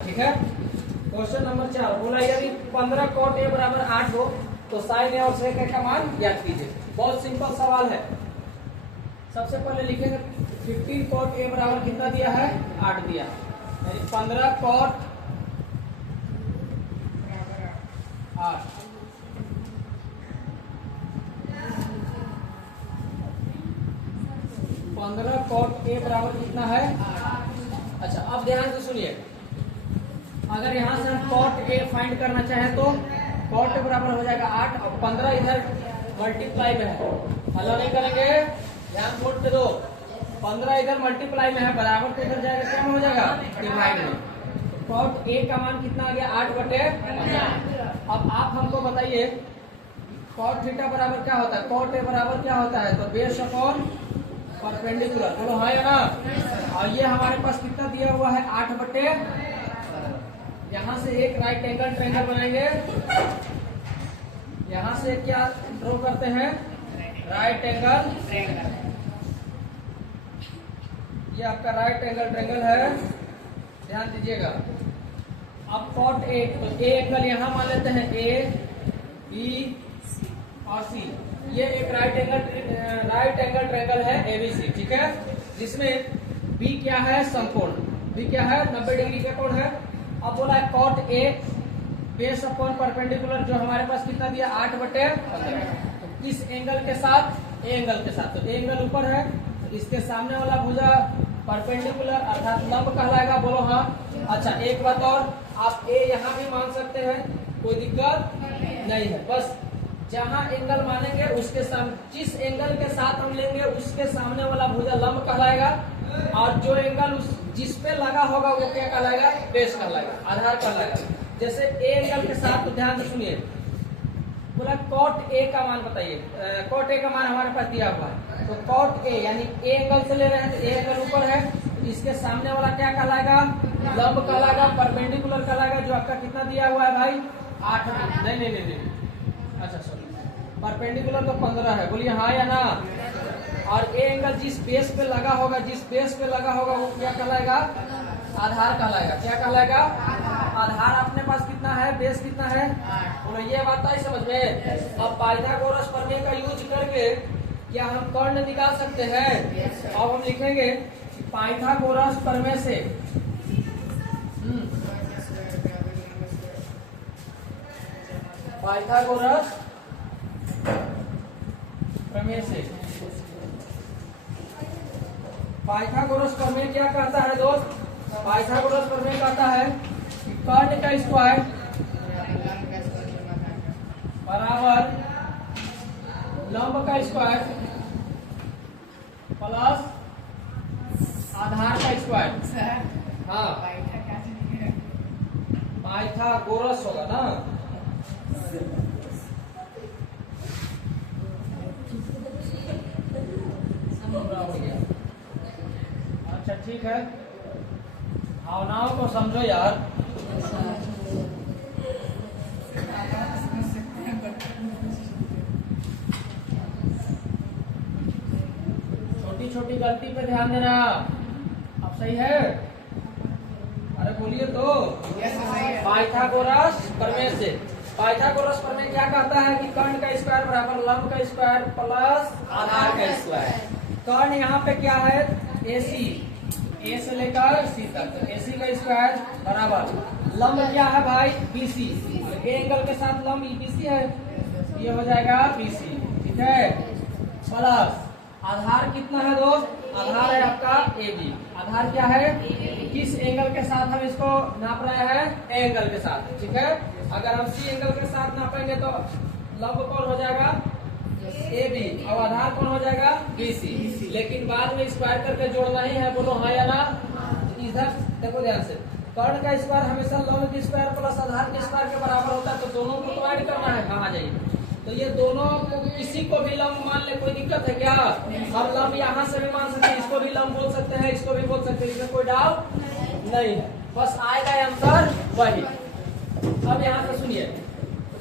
ठीक है। Question number 4 बोला यदि 15 cot a बराबर 8 हो तो sin a और sec a का मान ज्ञात कीजिए। बहुत सिंपल सवाल है। सबसे पहले लिखेंगे 15 cot a बराबर कितना दिया है, 8 दिया, यानी 15 cot 8। cot a बराबर कितना है। अच्छा, अब ध्यान से सुनिए, अगर यहाँ से हम cot a फाइंड करना चाहें तो cot a बराबर हो जाएगा 8 और 15 इधर मल्टीप्लाई में है, हल नहीं करेंगे, ध्यान नोट पे दो। 15 इधर मल्टीप्लाई में है, बराबर तो इधर जाएगा, क्या हो जाएगा, डिवाइड में। तो cot a का मान कितना आ गया, 8/15। अब आप हमको बताइए cot थीटा बराबर क्या होता है, cot a बराबर क्या होता है, तो बेस अपॉन परपेंडिकुलर, बोलो हाँ या ना। और ये हमारे पास कितना दिया हुआ है, 8/, यहाँ से एक राइट एंगल ट्रायंगल बनाएंगे, यहाँ से क्या ड्रॉ करते हैं, राइट एंगल, ये आपका राइट एंगल ट्रायंगल है, ध्यान दीजिएगा। अब cot a, तो ए एंगल यहाँ मान लेते हैं, ए बी और सी, ये एक राइट एंगल ट्रायंगल है एबीसी, ठीक है, जिसमें बी क्या है, समकोण, बी क्या है, 90 डिग्री का कोण है। अब बोला है cot a base upon perpendicular, जो हमारे पास कितना दिया, 8/15, तो किस एंगल के साथ, ए एंगल के साथ, तो ए एंगल ऊपर है, तो इसके सामने वाला भुजा परपेंडिकुलर अर्थात लंब कहलाएगा, बोलो हाँ। अच्छा, एक बात और, आप ए यहाँ भी मान सकते हैं, कोई दिक्कत नहीं है, बस जहां एंगल मानेंगे उसके सामने, जिस एंगल के साथ हम लेंगे उसके सामने वाला भुजा लंब कहलाएगा, और जो एंगल उस जिस पे लगा होगा वो क्या कहलाएगा, बेस कहलाएगा, आधार कहलाएगा। जैसे ए एंगल के साथ, तो ध्यान से सुनिए, बोला cot a का मान बताइए, cot a का मान हमारे पास दिया हुआ है, तो cot a यानी ए एंगल से ले रहे हैं, तो ए एंगल ऊपर है, तो इसके सामने वाला क्या कहलाएगा, लंब कहलाएगा, परपेंडिकुलर कहलाएगा, जो आपका कितना दिया हुआ है भाई, 8। नहीं, अच्छा सॉरी, परपेंडिकुलर तो 15 है, बोलिए हाँ या ना। और ए एंगल जिस बेस पे लगा होगा, वो क्या कहलाएगा, आधार कहलाएगा, क्या कहलाएगा, आधार अपने पास कितना है, बेस कितना है, बोलो ये बात आई समझ में। अब पाइथागोरस प्रमेय का यूज करके क्या हम कर्ण निकाल सकते हैं। अब हम लिखेंगे पाइथागोरस प्रमेय से पाइथागोरस प्रमेय से, पाइथागोरस प्रमेय क्या कहता है दोस्त, पाइथागोरस प्रमेय कहता है कि कर्ण का स्क्वायर बराबर लंब का स्क्वायर प्लस आधार का स्क्वायर, हाँ पाइथागोरस होगा ना, अच्छा ठीक है, भावनाओं को समझो यार। छोटी छोटी गलती पे ध्यान देना, अब सही है, अरे बोलिए तो। पाइथागोरस प्रमेय से, पाइथागोरस प्रमेय क्या कहता है कि कर्ण का स्क्वायर बराबर लंब का स्क्वायर प्लस आधार का स्क्वायर। कर्ण यहाँ पे क्या है, AC, ए से लेकर सी तक, तो AC का स्क्वायर बराबर लंब क्या है भाई, BC, ए एंगल के साथ लंब EBC है, ये हो जाएगा BC, ठीक है, प्लस आधार कितना है दोस्त, आधार है आपका AB, आधार क्या है, किस एंगल के साथ हम इसको नाप रहे हैं, ए एंगल के साथ, ठीक है। अगर हम सी एंगल के साथ नापेंगे तो लंब कौन हो जाएगा, AB, और आधार कौन हो जाएगा, BC, लेकिन बाद में स्क्वायर करके जोड़ना ही है, बोलो हाँ या ना। इधर देखो ध्यान से, कर्ण का स्क्वायर हमेशा लंब की स्क्वायर प्लस आधार के स्क्वायर के बराबर होता है, तो दोनों को तो ऐड करना है, कहाँ जाइए, तो ये दोनों को किसी को भी लंब मान ले, कोई दिक्कत है क्या, हम लंब यहाँ से भी मान सकते हैं, इसको भी लंब बोल सकते हैं, इसको भी बोल सकते हैं, इसमें कोई डाउट नहीं है, बस आएगा आंसर वही। अब यहाँ से सुनिए,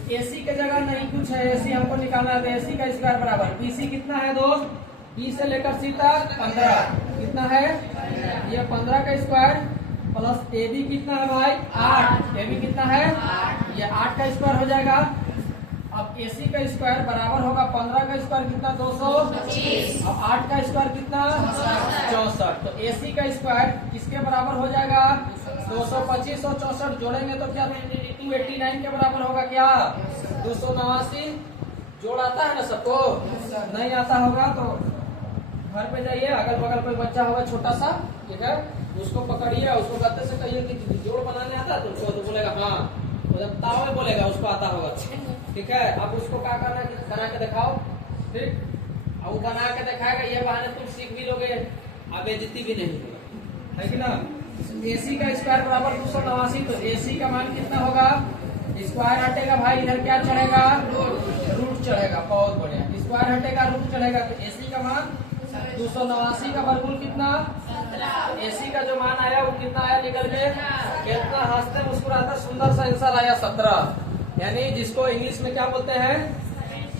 AC के जगह नहीं कुछ है, AC हमको निकालना है, तो AC का स्क्वायर बराबर BC कितना है दोस्त, B से लेकर C तक 15, कितना है, ये 15 का स्क्वायर प्लस ए बी कितना है भाई 8, ए बी कितना है ये 8 का स्क्वायर हो जाएगा। अब ए सी का स्क्वायर बराबर होगा 15 का स्क्वायर कितना 225, अब 8 का स्क्वायर कितना 64। तो ए सी का स्क्वायर किसके बराबर हो जाएगा 225 और 64 जोड़ेंगे तो क्या 289 के बराबर होगा क्या 289। जोड़ आता है ना सबको, नहीं आता होगा तो घर पे जाइए, अगल बगल कोई बच्चा होगा छोटा सा, ठीक है, उसको पकड़िए, उसको गत्ते से कहिए कि जोड़ बनाने आता है तुमको, तो बोलेगा हाँ, तो जब ताव में बोलेगा उसको आता होगा, ठीक है। अब उसको क्या करना है बना के दिखाओ, ठीक, अब वो बना के दिखाएगा, ये बहाने तुम सीख भी लोगे, अब बेइज्जती भी नहीं होगा, है कि ना। AC का स्क्वायर बराबर 289, तो AC का मान कितना होगा, स्क्वायर हटेगा भाई, इधर क्या चढ़ेगा रूट चढ़ेगा, बहुत बढ़िया, स्क्वायर हटेगा रूट चढ़ेगा, तो AC का मान 289 का वर्गमूल कितना, AC का जो मान आया वो कितना आया निकल के, कितना हंसते मुस्कुराते सुंदर सा आंसर आया 17, यानी जिसको इंग्लिश में क्या बोलते हैं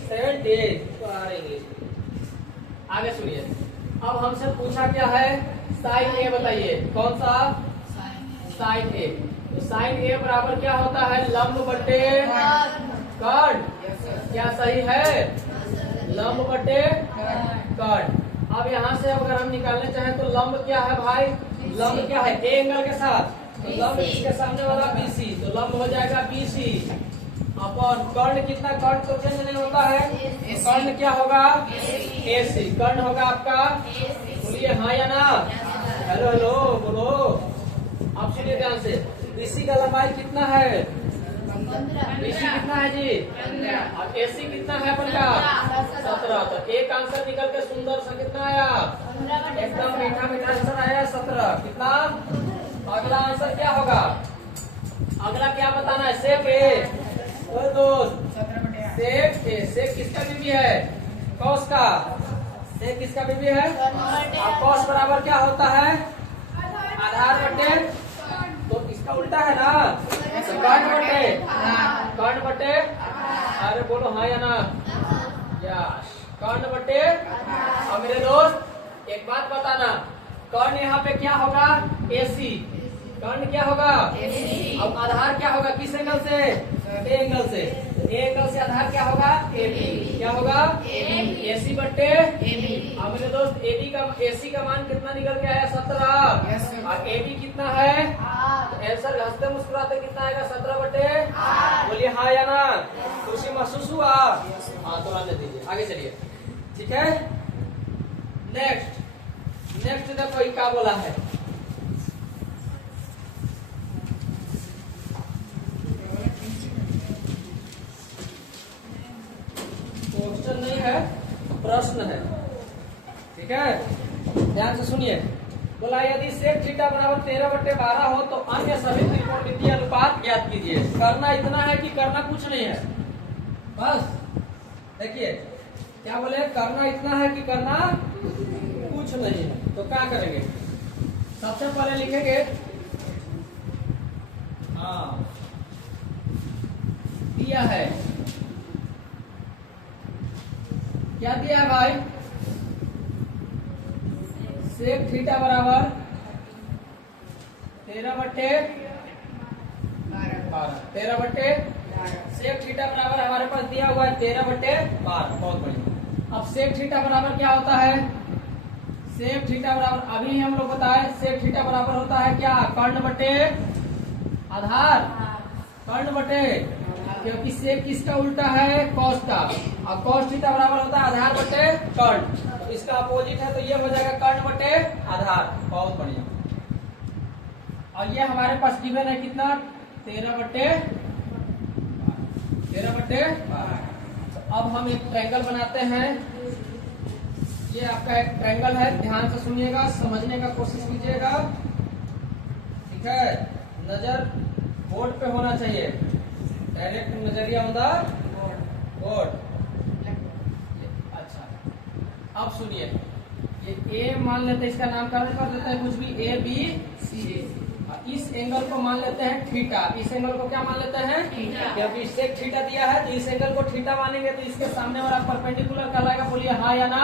78। तो आ रही इंग्लिश। आगे सुनिए, अब हमसे पूछा क्या है साइन ए, बताइए कौन सा साइन ए। तो साइन ए बराबर क्या होता है लंब बटे कर्ण, क्या सही है लंब बटे कर्ण। अब यहाँ से अगर हम निकालने चाहें तो लंब क्या है भाई, लंब क्या है ए एंगल के साथ, तो लंब इसके सामने वाला BC, तो लंब हो जाएगा BC अपन कर्ण कितना, कर्ण तो चेंज नहीं होता है, कर्ण क्या होगा AC, कर्ण होगा आपका, बोलिए हाँ या ना, हेलो हेलो बोलो। अब सुनिए ध्यान से, BC का लंबाई कितना है, BC कितना है जी, और AC कितना है अपन का 17। तो एक आंसर निकल के सुंदर सा कितना आया, एकदम मीठा मीठा आंसर आया 17। कितना, अगला आंसर क्या होगा, अगला क्या बताना है, सेक ए दोस्त, सेक ए, सेक किसका बीबी है कॉस का, सेक किसका बीबी है, और कॉस बराबर क्या होता है आधार बटे, तो इसका उल्टा है ना कर्ण बटे, कर्ण बटे, अरे बोलो हाँ या ना, यस कर्ण बटे। और मेरे दोस्त एक बात बताना, कर्ण यहाँ पे क्या होगा AC, कर्ण क्या होगा अब आधार क्या होगा किस एंगल से, ए एंगल से, ए एंगल से आधार क्या होगा AB, क्या होगा AC बटे। अब मेरे दोस्त AB का AC का मान कितना निकल के आया 17, और AB कितना है, तो आंसर हंसते मुस्कुराते कितना आएगा 17 बटे, बोलिए हाँ या ना, खुशी महसूस हुआ, हाँ तो आने दीजिए, आगे चलिए, ठीक है। नेक्स्ट देखो क्या बोला है, क्वेश्चन नहीं है प्रश्न है, ठीक है, ध्यान से सुनिए। बोला यदि सेक थीटा बराबर 13/12 हो तो अन्य सभी त्रिकोणमितीय अनुपात ज्ञात कीजिए। करना इतना है कि करना कुछ नहीं है, बस देखिए क्या बोले, करना इतना है कि करना कुछ नहीं है। तो क्या करेंगे, सबसे पहले लिखेंगे, हाँ दिया है, क्या दिया है भाई, सेक थीटा बराबर 13/12, 13/12, सेक थीटा बराबर हमारे पास दिया हुआ है 13/12, बहुत बढ़िया। अब सेक थीटा बराबर क्या होता है, सेक थीटा बराबर अभी हम लोग बताए, सेक थीटा बराबर होता है क्या कर्ण बटे आधार, कर्ण बटे, क्योंकि सेक किसका उल्टा है कॉस का, और कॉस थीटा बराबर होता है आधार बटे कर्ण, तो इसका अपोजिट है, तो ये हो जाएगा कर्ण बटे आधार, बहुत बढ़िया। और ये हमारे पास गिवन है कितना 13/12। अब हम एक ट्रायंगल बनाते हैं, ये आपका एक ट्रायंगल है, ध्यान से सुनिएगा, समझने का कोशिश कीजिएगा, ठीक है, नजर बोर्ड पे होना चाहिए, डायरेक्ट नजरिया ऑन द बोर्ड। अच्छा अब सुनिए, ये ए मान लेते हैं, इसका नामकरण कर देते हैं कुछ भी, ABC, इस एंगल को मान लेते हैं थीटा, इस एंगल को क्या मान लेते हैं थीटा, क्योंकि इससे थीटा दिया है तो इस एंगल को थीटा मानेंगे, तो इसके सामने वाला परपेंडिकुलर कहलाएगा, बोलिए हाँ या ना,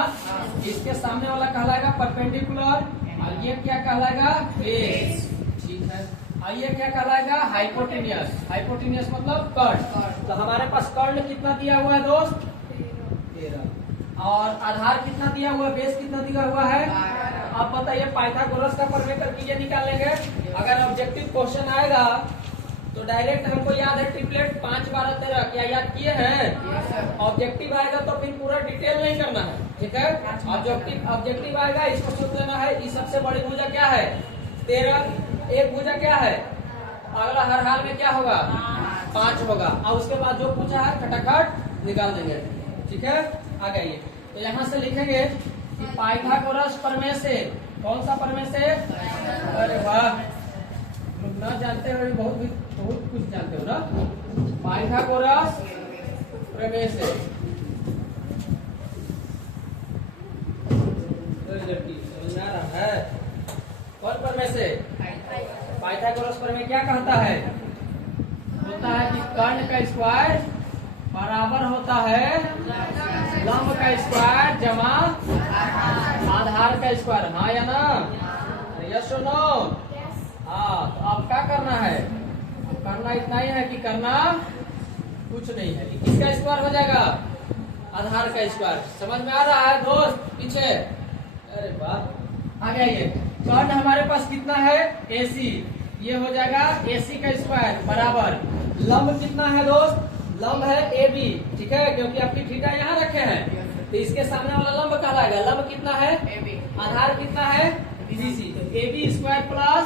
इसके सामने वाला कहलाएगा परपेंडिकुलर, और ये क्या कहलाएगा बेस, ठीक है। ये क्या कहलाएगा? हाइपोटेनियस। हाइपोटेनियस मतलब कर्ण। तो हमारे पास कर्ण कितना दिया हुआ है दोस्त? 13। और आधार कितना दिया हुआ है? बेस कितना दिया हुआ है? आप बताइए पाइथागोरस का प्रमेय करके ये निकालेंगे। अगर ऑब्जेक्टिव क्वेश्चन आएगा तो डायरेक्ट हमको याद है ट्रिपलेट 5 12 13। क्या याद किए हैं? ऑब्जेक्टिव आएगा तो फिर पूरा डिटेल नहीं करना है, ठीक है? ऑब्जेक्टिव आएगा, इसको सोच लेना है। इस सबसे बड़ी भुजा क्या है? 13। एक भुजा क्या है? अगला हर हाल में क्या होगा? 5 होगा। और उसके बाद जो पूछा है खटाखट निकाल देंगे, ठीक है? आगे आइए। तो यहाँ से लिखेंगे कि पाइथागोरस प्रमेय से, कौन सा प्रमेय से? अरे वाह, ना जानते हुए बहुत कुछ जानते हो ना। पाइथागोरस प्रमेय से समझ आ रहा है? कौन प्रमेय से? पाइथागोरस प्रमेय क्या कहता है? होता है कि कर्ण का स्क्वायर बराबर होता है लंब का स्क्वायर जमा आधार का स्क्वायर। हाँ या ना? यस और नो? हाँ। तो अब क्या करना है? अब करना इतना ही है कि करना कुछ नहीं है। किसका स्क्वायर हो जाएगा? आधार का स्क्वायर। समझ में आ रहा है दोस्त? पीछे अरे वाह, आगे आइए। कर्ण हमारे पास कितना है? AC। ये हो जाएगा AC का स्क्वायर बराबर लंब कितना है दोस्त? लंब है AB, ठीक है? क्योंकि आपकी थीटा यहाँ रखे हैं तो इसके सामने वाला लंब कहलाएगा। लंब कितना है? आधार कितना है? BC। तो AB square plus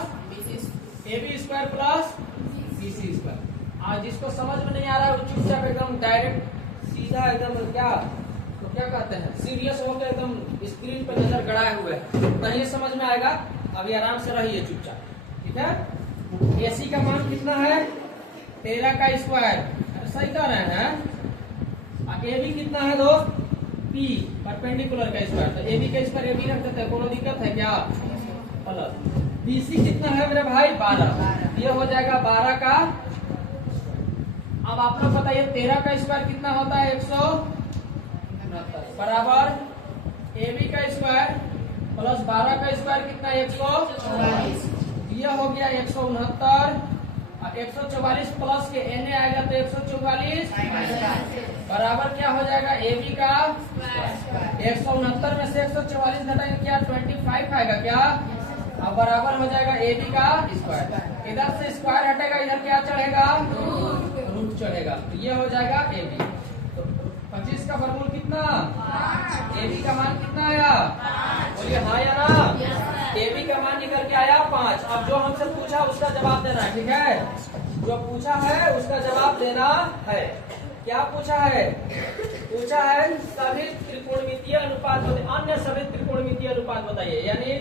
BC square. आज जिसको समझ में नहीं आ रहा है वो चुपचाप एकदम डायरेक्ट सीधा एकदम क्या तो क्या कहते हैं सीरियस होकर एकदम स्क्रीन पर नजर गड़ाए हुए नहीं समझ में आएगा। अभी आराम से रहिए चुपचाप, ठीक है? AC का मान कितना है? 13 का स्क्वायर। सही कह रहे हैं। AB कितना है दोस्त? P परपेंडिकुलर का स्क्वायर। तो AB का स्क्वायर AB रख देते हैं, कोनो दिक्कत है क्या? प्लस BC कितना है मेरे भाई? 12। ये हो जाएगा 12 का। अब आप लोग बताइए 13 का स्क्वायर कितना होता है? 169 बराबर AB का स्क्वायर प्लस 12 का स्क्वायर कितना? 144। ये हो गया 169। 144 प्लस के NA आएगा तो 144 बराबर क्या हो जाएगा? AB का 169 में से 144 घटाएंगे क्या? 25 आएगा क्या? अब बराबर हो जाएगा AB का स्क्वायर। इधर से स्क्वायर हटेगा, इधर क्या चढ़ेगा? रूट चढ़ेगा। तो ये हो जाएगा AB। तो 25 का वर्गमूल कितना? AB का मान कितना आया? बोलिए हाँ या ना? AB का मान निकल के आया 5। अब जो हमसे पूछा उसका जवाब देना है, ठीक है? जो पूछा है उसका जवाब देना है। क्या पूछा है? पूछा है सभी त्रिकोणमितीय अनुपात, अन्य सभी त्रिकोणमितीय अनुपात बताइए। यानी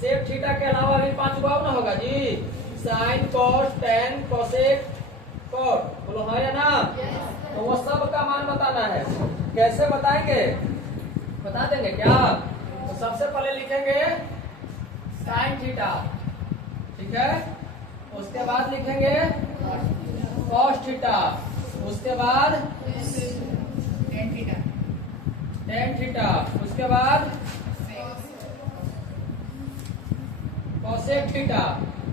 सेक थीटा के अलावा भी 5 भाव ना होगा जी। Sine, cos, tan, cosec, cot. बोलो हाँ या ना? तो वो सब का मान बताना है। कैसे बताएंगे? बता देंगे क्या? तो सबसे पहले लिखेंगे साइन थीटा, ठीक है? उसके बाद लिखेंगे कॉस थीटा, उसके बाद टेन थीटा, उसके बाद कोसेक थीटा।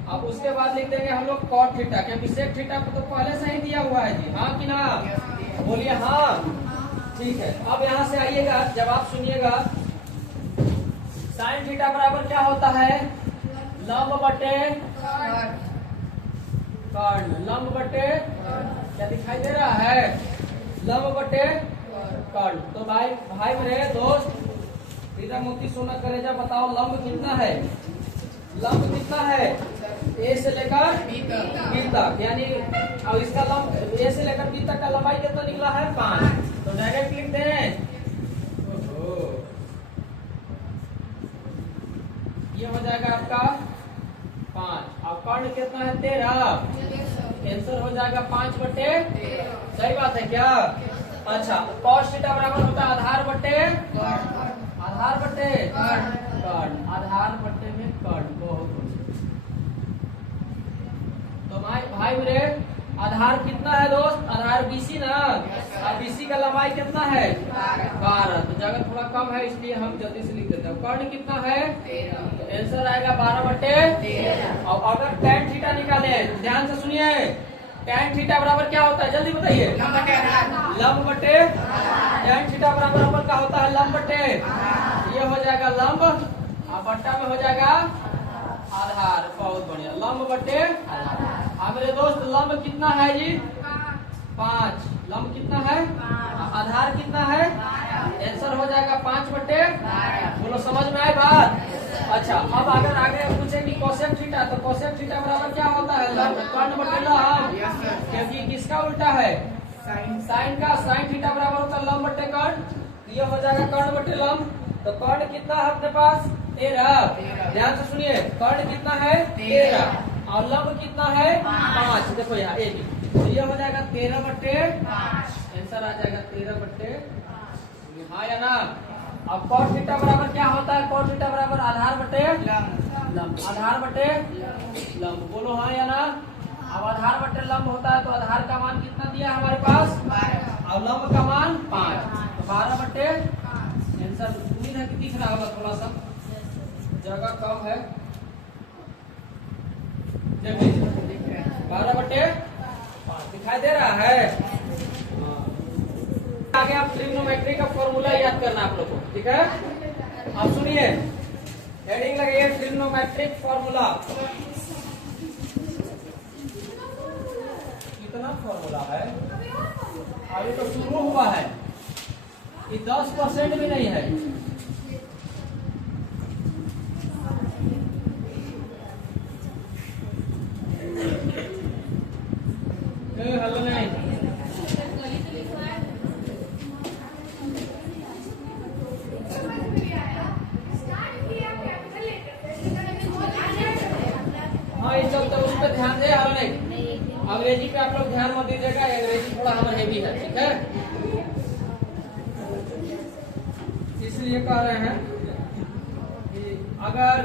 अब उसके बाद लिख देंगे हम लोग कॉट थीटा, क्योंकि सेक थीटा को तो पहले से ही दिया हुआ है जी। हाँ कि ना? बोलिए हाँ। ठीक है, अब यहाँ से आइएगा, जवाब सुनिएगा। साइन थीटा बराबर क्या होता है? लंब बटे कर्ण। लंब बटे क्या दिखाई दे रहा है? लंब बटे कर्ण। तो भाई मेरे दोस्त हीरा मोती सोना करेजा बताओ लंब कितना है? लंब कितना है? A से लेकर B तक, यानी अब इसका लंब A से लेकर B तक का लंबाई कितना निकला है? 5। तो डायरेक्ट लिखते हैं ये हो जाएगा आपका 5। अब कर्ण कितना है? 13। आंसर हो जाएगा 5 बटे। सही बात है क्या? अच्छा, कॉस थीटा बराबर होता है आधार बटे कर्ण। आधार बटे में कर्ण। बहुत तो भाई मेरे आधार कितना है दोस्त? आधार BC ना, और BC का लंबाई कितना है? 12। तो जगह थोड़ा कम है इसलिए हम जल्दी से लिख देते हैं। कर्ण कितना है? तो आंसर आएगा 12/13। और अगर tan थीटा निकाले, ध्यान से सुनिए, tan थीटा बराबर क्या होता है जल्दी बताइए? लंब बटे tan थीटा बराबर अपन का होता है लंब बटे, ये हो जाएगा लंब और बट्टा में हो जाएगा आधार। बहुत बढ़िया, लंब बटे आधार। अब मेरे दोस्त लंब कितना है जी? 5। लंब कितना है? आधार कितना है? आंसर हो जाएगा 5/12। बोलो समझ में आई बात? अच्छा, अब अगर आगे पूछे कि कोसेक थीटा, तो कोसेक थीटा बराबर क्या होता है? लंब कर्ण बटे लंब, क्योंकि किसका उल्टा है? साइन का। साइन थीटा बराबर होता है लंब बटे कर्ण, ये हो जाएगा कर्ण बटे लंब। तो कर्ण कितना है अपने पास? 13। ध्यान से सुनिए, कर्ण कितना है? 13 और लंब कितना है? 5। देखो यहाँ ए बी, तो ये हो जाएगा 13/5। आंसर आ जाएगा 13/, हाँ या ना? अब cos थीटा बराबर क्या होता है? cos थीटा बराबर आधार बटे लंब, आधार बटे लंब। बोलो हाँ या ना? अब आधार बटे लंब होता है तो आधार का मान कितना दिया है हमारे पास? 12 और लंब का मान 5, तो 12/। आंसर उम्मीद है कि दिख रहा होगा, थोड़ा सा जगह कम है। 12/5 दिखाई दे रहा है? आगे आप ट्रिग्नोमेट्री का फॉर्मूला याद करना आप लोग को, ठीक है? अब सुनिए, हेडिंग लगाइए ट्रिग्नोमेट्रिक फॉर्मूला। कितना फॉर्मूला है? अभी तो शुरू हुआ है, ये 10% भी नहीं है। हेलो नहीं, हाँ इस सब तो उस पर ध्यान दे। हेलो नहीं, अंग्रेजी पे आप लोग ध्यान मत दीजिएगा, अंग्रेजी थोड़ा हमारा हेवी है, ठीक है? इसलिए कह रहे हैं कि अगर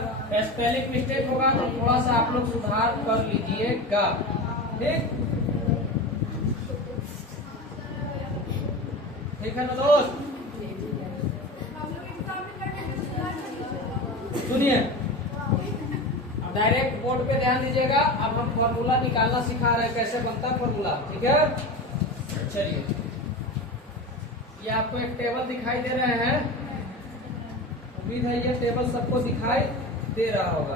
स्पेलिंग मिस्टेक होगा तो थोड़ा सा आप लोग सुधार कर लीजिएगा, ठीक? ठीक है ना दोस्त? सुनिए, अब डायरेक्ट बोर्ड पे ध्यान दीजिएगा। अब हम फॉर्मूला निकालना सिखा रहे हैं, कैसे बनता है फॉर्मूला, ठीक है? चलिए, ये आपको एक टेबल दिखाई दे रहे हैं, उम्मीद है ये टेबल सबको दिखाई दे रहा होगा,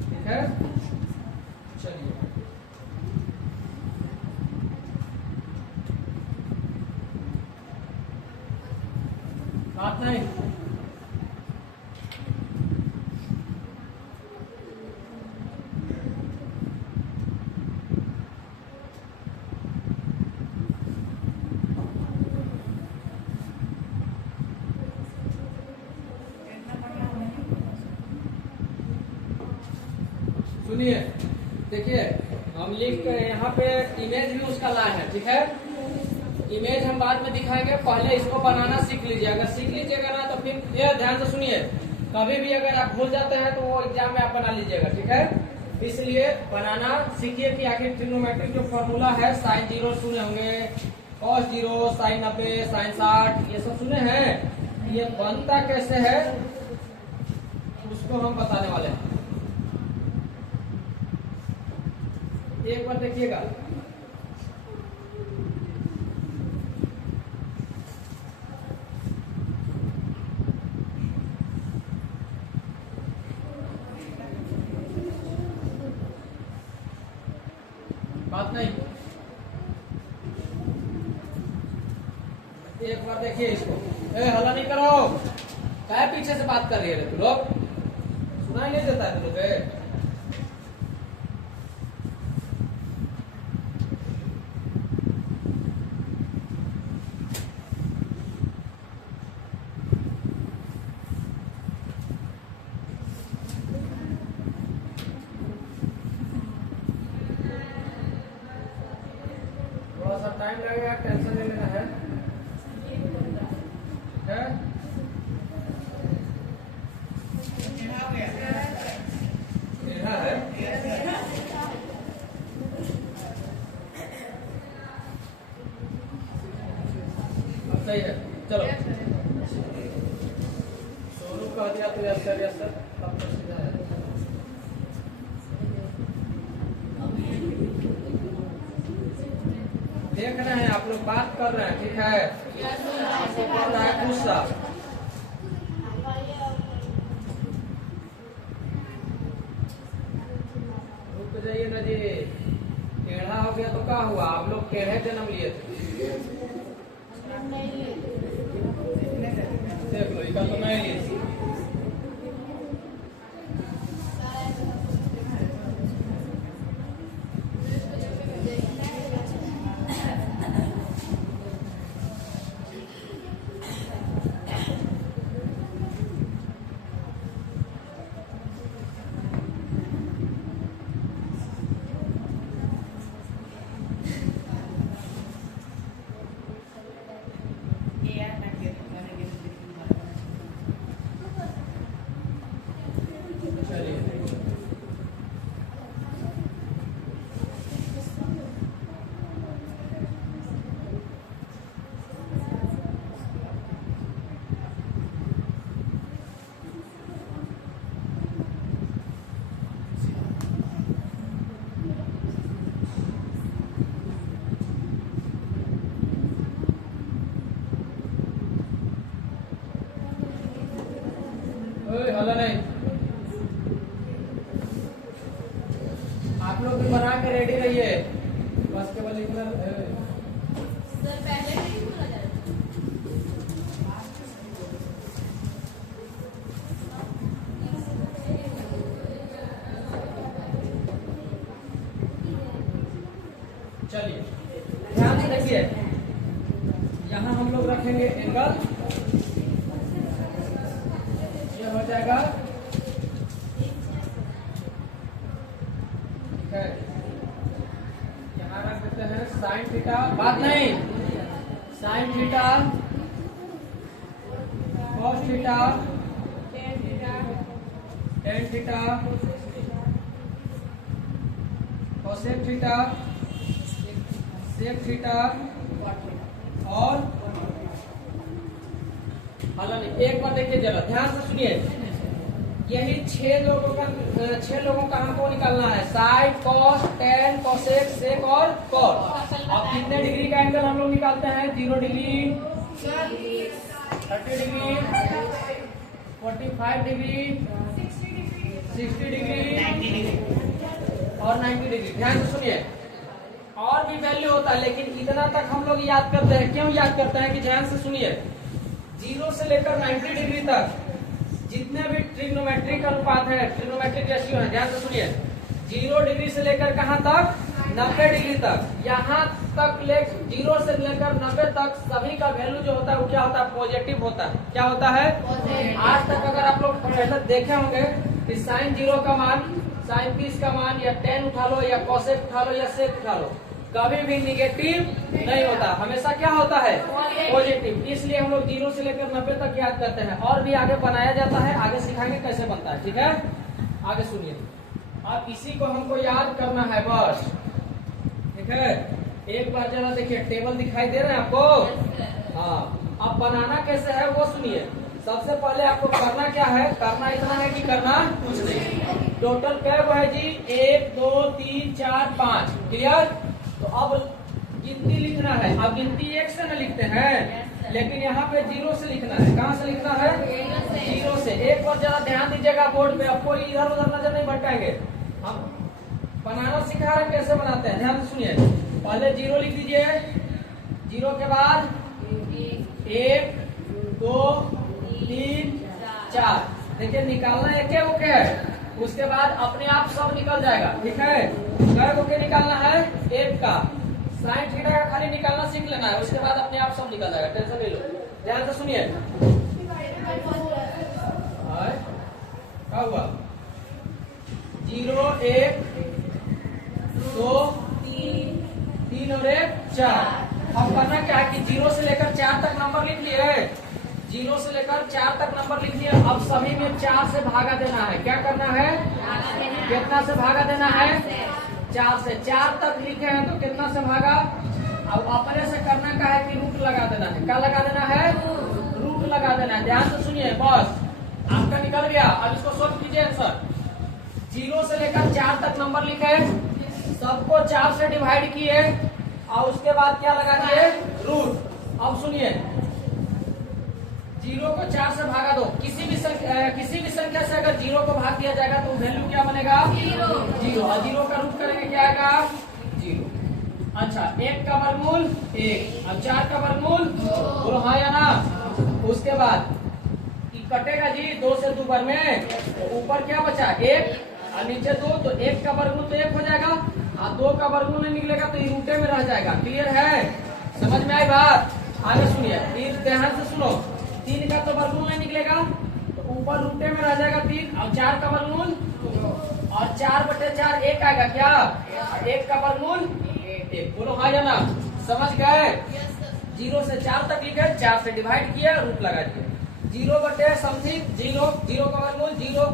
ठीक है? चलिए, बात नहीं, सुनिए, देखिए हम लिख के यहाँ पे इमेज भी उसका लाए हैं, ठीक है? इमेज हम बाद में दिखाएंगे, पहले इसको बनाना सीख लीजिए। अगर सीख लीजिएगा ना तो फिर ये ध्यान से सुनिए, कभी भी अगर आप भूल जाते हैं तो वो एग्जाम में आप बना लीजिएगा, ठीक है? इसलिए बनाना सीखिए कि आखिर ट्रिग्नोमेट्रिक जो फॉर्मूला है, साइन 0 सुने होंगे, cos 0, साइन 90, साइन 60, ये सब सुने हैं। ये बनता कैसे है उसको हम बताने वाले हैं, एक बार देखिएगा। बात नहीं, एक बार देखिए इसको। हल्ला नहीं करो, क्या पीछे से बात कर रही है तुम लोग? सुनाई नहीं देता है तुम लोग? टाइम लगेगा, टेंशन नहीं लेना है, टेढ़ा है। सही है, चलो सोनू कह दिया तो यस सर अब तो सीधा है। देख रहे हैं आप लोग, बात कर रहे हैं, ठीक है। आपको पड़ रहा है गुस्सा। रुक जाइए ना जी, टेढ़ा हो गया तो क्या हुआ? आप लोग टेढ़े जन्म लिए थे। देख लो, इसका तो मैं लिए थी। हला नहीं, आप लोग भी बना के रेडी रहिए। बस केवल लिखना सर, पहले नहीं बोला जाए। चलिए ध्यान से देखिए, यहाँ हम लोग रखेंगे एंगल, ये हो जाएगा, ठीक है। यहाँ रख देते हैं साइन थीटा, बात नहीं, sine theta, cos theta, tan theta, cosec theta, sec theta और हालांकि एक बार देखिए जरा ध्यान से सुनिए, यही 6 लोगों का हमको निकालना है। साइन, कॉस, टेन, कोसेक, सेक और कॉस। अब कितने डिग्री का एंगल हम लोग निकालते हैं? 0 डिग्री, 30 डिग्री, 45 डिग्री, 60 डिग्री और 90 डिग्री। ध्यान से सुनिए, और भी वैल्यू होता है, लेकिन इतना तक हम लोग याद करते हैं। क्यों याद करते हैं कि ध्यान से सुनिए, 0 से लेकर 90 डिग्री तक जितने भी ट्रिग्नोमेट्रिक अनुपात है, ट्रिग्नोमेट्रिक रेशियो है, ध्यान से सुनिए, 0 डिग्री से लेकर कहां तक? 90 डिग्री तक। यहाँ तक 0 से लेकर 90 तक सभी का वैल्यू जो होता है वो क्या होता है? पॉजिटिव होता है। क्या होता है? आज तक अगर आप लोग पहले देखे होंगे कि साइन 0 का मान, साइन 30 का मान, या टेन उठा लो, या कोसेक उठा लो, या सेक उठा लो, कभी भी निगेटिव नहीं होता, हमेशा क्या होता है? पॉजिटिव। इसलिए हम लोग 0 से लेकर 90 तक याद करते हैं, और भी आगे बनाया जाता है, आगे सिखाएंगे कैसे बनता है, ठीक है। आगे सुनिए, अब इसी को हमको याद करना है बस, ठीक है। एक बार जरा देखिए, टेबल दिखाई दे रहे हैं आपको? हाँ, अब बनाना कैसे है वो सुनिए। सबसे पहले आपको करना क्या है? करना इतना है कि करना कुछ नहीं। टोटल क्या वो है जी? 1 2 3 4 5, क्लियर। तो अब गिनती लिखना है। अब गिनती 1 से न लिखते हैं, लेकिन यहाँ पे 0 से लिखना है। कहाँ से लिखना है? 0 से। एक बार जरा ध्यान दीजिएगा बोर्ड पे, अब कोई इधर उधर नजर नहीं भटकाएंगे। हम बनाना सिखा रहे हैं, कैसे बनाते हैं, ध्यान से सुनिए। पहले 0 लिख दीजिए, 0 के बाद 1 2 3 4, देखिए निकालना एक ओके है, उसके बाद अपने आप सब निकल जाएगा, ठीक है। कै ओके निकालना है? 1 का। साइन थीटा का खाली निकालना सीख लेना है, उसके बाद अपने आप सब निकल जाएगा, टेंशन नहीं लो। ध्यान से सुनिए, क्या हुआ? 0 1 2 3 और 1 4। अब करना क्या है कि 0 से लेकर 4 तक नंबर लिख लिए, 0 से लेकर 4 तक नंबर लिखिए। अब सभी में 4 से भागा देना है। क्या करना है? कितना से भागा देना है? 4 से। 4 तक लिखे हैं तो कितना से भागा? अब अपने से करना का है कि रूट लगा देना है। क्या लगा देना है? रूट लगा देना है। ध्यान से सुनिए, बस आपका निकल गया। अब इसको सोल्व कीजिए आंसर। 0 से लेकर 4 तक नंबर लिखे, सबको 4 से डिवाइड किए और उसके बाद क्या लगा दिए? रूट। अब सुनिए, 0 को 4 से भागा दो। किसी भी संख्या से अगर 0 को भाग दिया जाएगा तो वैल्यू क्या बनेगा? 0। और 0 का रूट करेंगे क्या आएगा? 0। अच्छा, 1 का वर्गमूल 1 और 4 का वर्गमूल 2। बोलो हाँ या ना? उसके बाद कटेगा जी 2 से 2 बार में, तो ऊपर क्या बचा? 1 और नीचे 2, तो 1 का वर्गमूल तो 1 हो जाएगा और 2 का वर्गमूल नहीं निकलेगा तो ये रूटे में रह जाएगा। क्लियर है? समझ में आई बात? आगे सुनिए, फिर ध्यान से सुनो। 3 का तो वर्गमूल नहीं निकलेगा तो ऊपर रूटे में रह जाएगा 3 और 4 का वर्गमूल और 4/4 1 आएगा। क्या? 1 का वर्गमूल 1। बोलो हाँ या ना? समझ गए? 0 से 4 तक लिखे, 4 से डिवाइड किया, रूट लगा दिया। 0/समथिंग 0, 0 का वर्गमूल 0,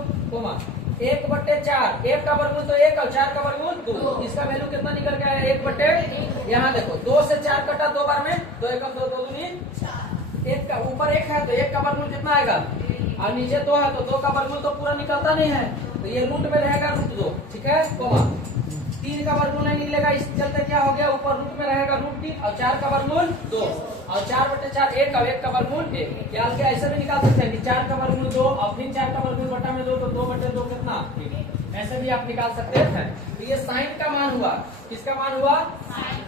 1/4, 1 का वर्गमूल तो 1 और 4 का वर्गमूल 2। इसका वैल्यू कितना निकल के आया? 1/। यहाँ देखो 2 से 4 कटा 2 बार में, 2 एकम 2, 2 दूनी 4। 1 का ऊपर 1 है तो 1 का वर्गमूल कितना आएगा? और नीचे 2 है तो 2 का वर्गमूल तो पूरा निकलता नहीं है, तो ये रूट में रहेगा √2। ठीक है, 3 का वर्गमूल नहीं निकलेगा, इस चलते क्या हो गया? ऊपर रूट में रहेगा √3 और 4 का वर्गमूल 2 और 4/4 1 और 1 का वर्गमूल 1। क्या ऐसे भी निकाल सकते हैं कि 4 का वर्गमूल 2 और फिर 4 का वर्गमूल बटा में 2, तो 2/2 कितना? 1। ऐसे भी आप निकाल सकते हैं। तो ये साइन का मान हुआ। किसका मान हुआ?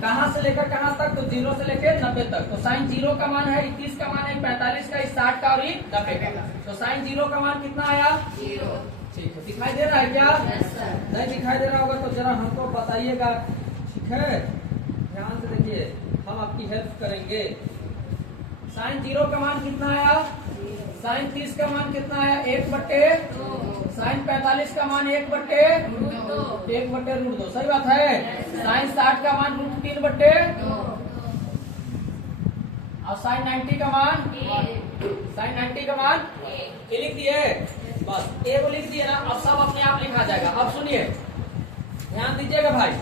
कहाँ से लेकर कहाँ तक? तो 0 से लेकर 90 तक। तो साइन 0 का मान है 21 का मान है 45 का, 60 का और 90 का। तो साइन 0 का मान कितना आया? 0। ठीक है, दिखाई दे रहा है क्या? नहीं दिखाई दे रहा होगा तो जरा हमको बताइएगा। ठीक है, ध्यान से देखिए, हम आपकी हेल्प करेंगे। साइन 0 का मान कितना आया? साइन 30 का मान कितना आया? 1/2। साइन 45 का मान 1/√2। 1/√2, सही बात है। साइन 60 का मान √3/2 और साइन 90 का मान साइन 90 का मान ये लिख दिए। बस ए को लिख दिए ना, अब सब अपने आप लिखा जाएगा। अब सुनिए, ध्यान दीजिएगा भाई।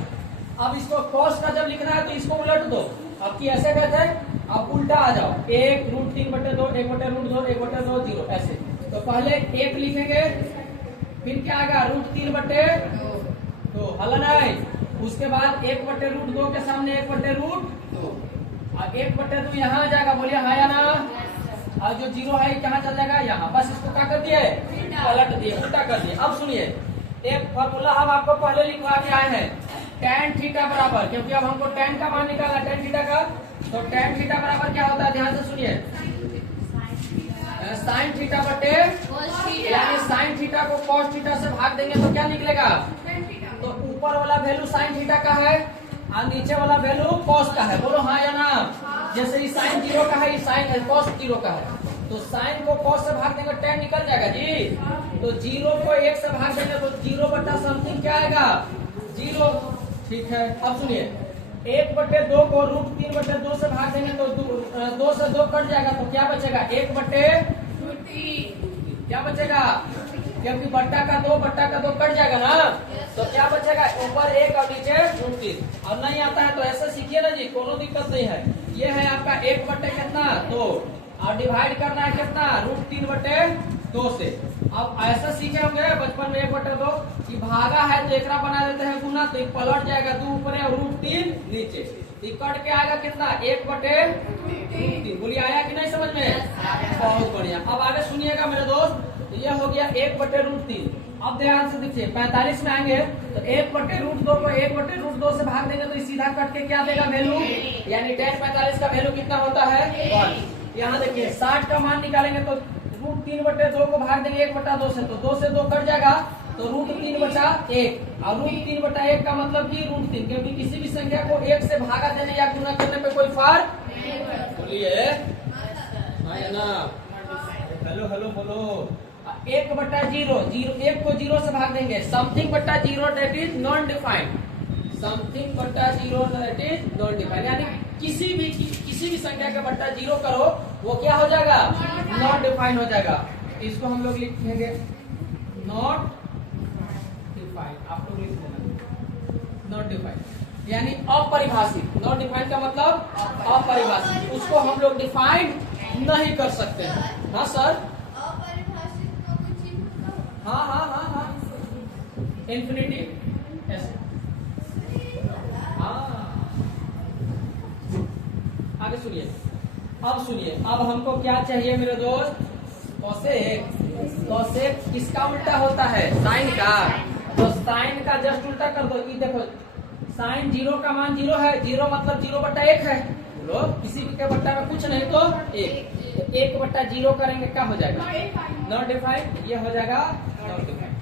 अब इसको कॉस का जब लिखना है तो इसको उलट दो। अब की ऐसे कहते हैं, अब उल्टा आ जाओ। 1 √3/2, 1/√2, 1/2, 0 ऐसे। तो पहले 1 लिखेंगे, फिर क्या आएगा? √3/2। हल नहीं। उसके बाद 1/√2 के सामने 1/√2 और 1/2 यहाँ आ जाएगा। बोलिए हाँ या ना? और जो 0 है कहाँ चल जाएगा? यहाँ। बस इसको क्या कर दिए? पलट दिए, उल्टा कर दिए। अब सुनिए, एक फॉर्मूला हम आपको पहले लिखवा के आए हैं, tan थीटा बराबर, क्योंकि अब हमको tan का मान निकालना, tan थीटा का। तो tan थीटा बराबर क्या होता है? ध्यान से सुनिए, साइन थीटा बटे, यानी साइन थीटा को cos थीटा से भाग देंगे तो क्या निकलेगा? तो ऊपर वाला वैल्यू साइन थीटा का है और नीचे वाला वैल्यू cos का है। बोलो हाँ या ना? जैसे ये साइन 0 का है, ये साइन cos 0 का है, तो साइन को cos से भाग देंगे tan निकल जाएगा जी। तो 0 को 1 से भाग देंगे तो 0/समथिंग क्या आएगा? 0। ठीक है, अब सुनिए, 1/2 को √3/2 से भाग देंगे तो 2 से 2 कट जाएगा, तो क्या बचेगा? 1/√3। क्या बचेगा? क्योंकि बट्टा का 2 कट जाएगा ना, तो क्या बचेगा? ऊपर 1 और नीचे √3। और नहीं आता है तो ऐसे सीखिए ना जी, कोनो दिक्कत नहीं है। ये है आपका 1/2 और डिवाइड करना है कितना? √3/2 से। अब ऐसा सीखे होंगे बचपन में 1/2 कि भागा है तो एक बना देते हैं गुना, तो पलट जाएगा 2 ऊपर और √3 नीचे। कट के आएगा कितना? 1/√3। बोलिए आया कि नहीं समझ में? बहुत बढ़िया। अब आगे सुनिएगा मेरे दोस्त, यह हो गया 1/√3। अब ध्यान से देखिए, 45 में आएंगे तो 1/√2 को 1/√2 से भाग देंगे तो सीधा कट के क्या देगा वैल्यू? यानी tan 45 का वैल्यू कितना होता है? 1। यहाँ देखिए 60 का मान निकालेंगे तो √3/2 को भाग देंगे 1/2 से, तो 2 से 2 कट जाएगा, तो √3/1 और √3/1 का मतलब कि √3, क्योंकि किसी भी संख्या को 1 से भागा देने या गुना करने पे कोई फर्क। बोलिए हाँ या ना? हेलो हेलो बोलो। 1/0, 1 को 0 से भाग देंगे, something that is non defined. Something बट्टा zero that is not defined, यानी किसी भी संख्या का बट्टा जीरो करो वो क्या हो जाएगा, नॉट डिफाइंड हो जाएगा। इसको हम लोग लिखेंगे नॉट डिफाइंड, आप लोग लिख देना नॉट डिफाइंड, यानी अपरिभाषित। नॉट डिफाइंड का मतलब अपरिभाषित, उसको हम लोग डिफाइंड नहीं कर सकते हैं। हाँ सर, हाँ इन्फिनिटी ऐसे। हाँ आगे सुनिए, अब सुनिए, अब हमको क्या चाहिए मेरे दोस्त, कोसेक। कोसेक किसका उल्टा होता है, साइन का। तो साइन का जस्ट उल्टा कर दो। ये देखो साइन जीरो का मान जीरो है, जीरो मतलब जीरो बट्टा एक है। बोलो किसी भी के बट्टा में कुछ नहीं तो एक, एक बट्टा जीरो करेंगे क्या हो जाएगा, नॉट डिफाइंड। ये हो जाएगा नॉट डिफाइंड,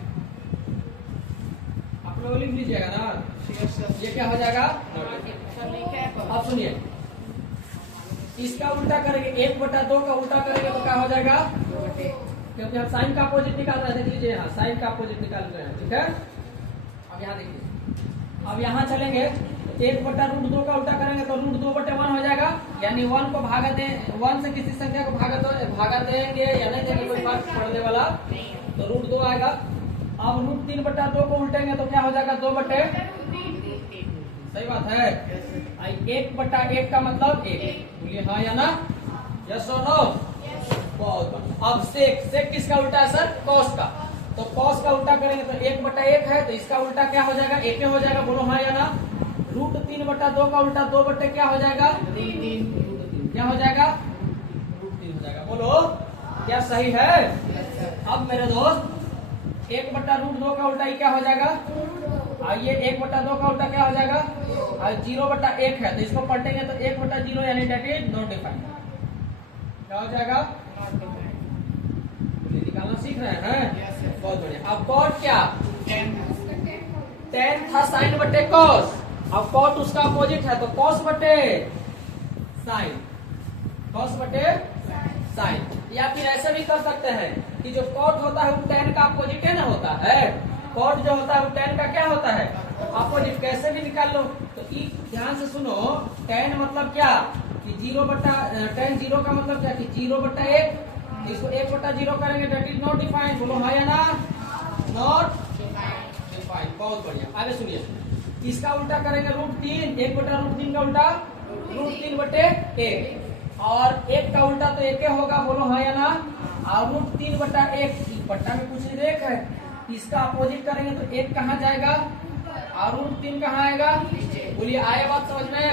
आप लोग लिख लीजिएगा ना, ये क्या हो जाएगा नॉट डिफाइंड। अब सुनिए, इसका उल्टा करेंगे, एक बट्टा दो का उल्टा करेंगे तो क्या हो जाएगा, क्योंकि हम साइन का अपोजिट निकाल रहे हैं, देख लीजिए यहाँ साइन का अपोजिट निकाल रहे हैं, ठीक है। अब यहाँ देखिए, अब यहाँ चलेंगे, एक बट्टा रूट दो का उल्टा करेंगे तो रूट दो बट्टे वन हो जाएगा, यानी वन को भागा दे, वन से किसी संख्या को भागा देंगे या नहीं देंगे कोई फर्क पड़ने वाला, तो रूट दो आएगा। अब रूट तीन बट्टा दो को उल्टेंगे तो क्या हो जाएगा, दो बट्टे, सही बात है। एक बट्टा एक का मतलब एक, बोलिए हाँ या ना, यस और नो। बहुत। अब सेक, सेक किसका उल्टा है सर, कॉस का। तो कॉस का उल्टा करेंगे तो एक बट्टा एक है, तो इसका उल्टा क्या हो जाएगा, एक हो जाएगा, बोलो हाँ या ना। रूट तीन बट्टा दो का उल्टा दो बट्टे क्या हो जाएगा, तीन, क्या हो जाएगा, रूट तीन हो जाएगा। बोलो क्या सही है। अब मेरे दोस्त एक बट्टा रूट दो का उल्टा क्या हो जाएगा, आइए एक बट्टा दो का उल्टा क्या हो जाएगा, और जीरो बट्टा एक है तो इसको पलटेंगे तो एक बट्टा जीरो यानी डेट इज नॉट डिफाइंड, क्या हो जाएगा, निकालना सीख रहे हैं, बहुत बढ़िया। अब कॉट क्या, टेन था साइन बट्टे कॉस, अब कॉट उसका अपोजिट है तो कॉस बट्टे साइन, कॉस बट्टे साइन। या फिर ऐसे भी कर सकते हैं कि जो कॉट होता है वो टेन का अपोजिट है ना होता है, कॉट जो होता है वो टेन का क्या होता है, अपोजिट। कैसे भी निकाल लो, तो ध्यान से सुनो, टेन मतलब क्या कि जीरो बट्टा, टेन जीरो का मतलब क्या कि जीरो बट्टा एक, इसको एक बट्टा जीरो करेंगे डेट इज नॉट डिफाइंड, बोलो हाँ या ना, नॉट डिफाइंड। बहुत बढ़िया, आगे सुनिए, इसका उल्टा करेंगे रूट तीन, एक बट्टा रूट तीन का उल्टा रूट तीन बट्टे एक, और एक का उल्टा तो एक होगा, बोलो हाँ या ना। और रूट तीन बट्टा एक, बट्टा में कुछ नहीं एक है, इसका अपोजिट करेंगे तो एक कहाँ जाएगा और रूट तीन कहाँ आएगा, बोलिए आए बात समझ में,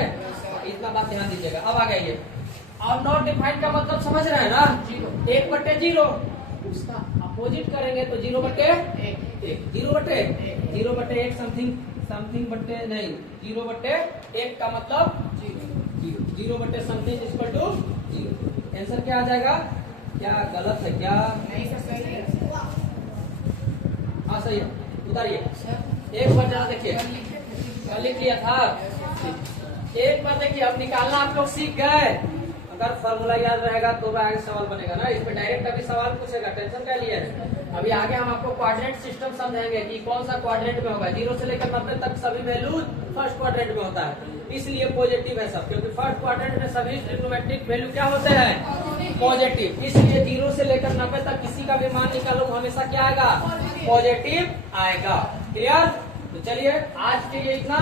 इतना बात ध्यान दीजिएगा। अब आ गई, और नॉट डिफाइंड का मतलब समझ रहे हैं ना, एक बट्टे जीरो, उसका अपोजिट करेंगे तो जीरो बट्टे एक, जीरो बट्टे एक समथिंग, समथिंग बट्टे नहीं, जीरो बट्टे एक का मतलब जीरो बट्टे something equal to zero. Answer क्या आ जाएगा, क्या गलत है क्या, नहीं सर सही है, हाँ सही है, उतारिए एक बार जरा देखिए, लिख लिया था, एक बार देखिए, अब निकालना आप लोग सीख गए। अगर फॉर्मूला याद रहेगा तो आगे सवाल बनेगा ना, इस पे डायरेक्ट अभी सवाल पूछेगा, टेंशन क्या लिए है। अभी आगे हम आपको क्वाड्रेंट सिस्टम समझाएंगे कि कौन सा क्वाड्रेंट में होगा, जीरो से लेकर 90 तक सभी वैल्यू फर्स्ट क्वाड्रेंट में होता है, इसलिए पॉजिटिव है सब, क्योंकि फर्स्ट क्वाड्रेंट में सभी ट्रिग्नोमेट्रिक वैल्यू क्या होते हैं, पॉजिटिव, इसलिए जीरो से लेकर 90 तक किसी का भी मान निकालो हमेशा क्या आएगा, पॉजिटिव आएगा। क्लियर, तो चलिए आज के लिए इतना।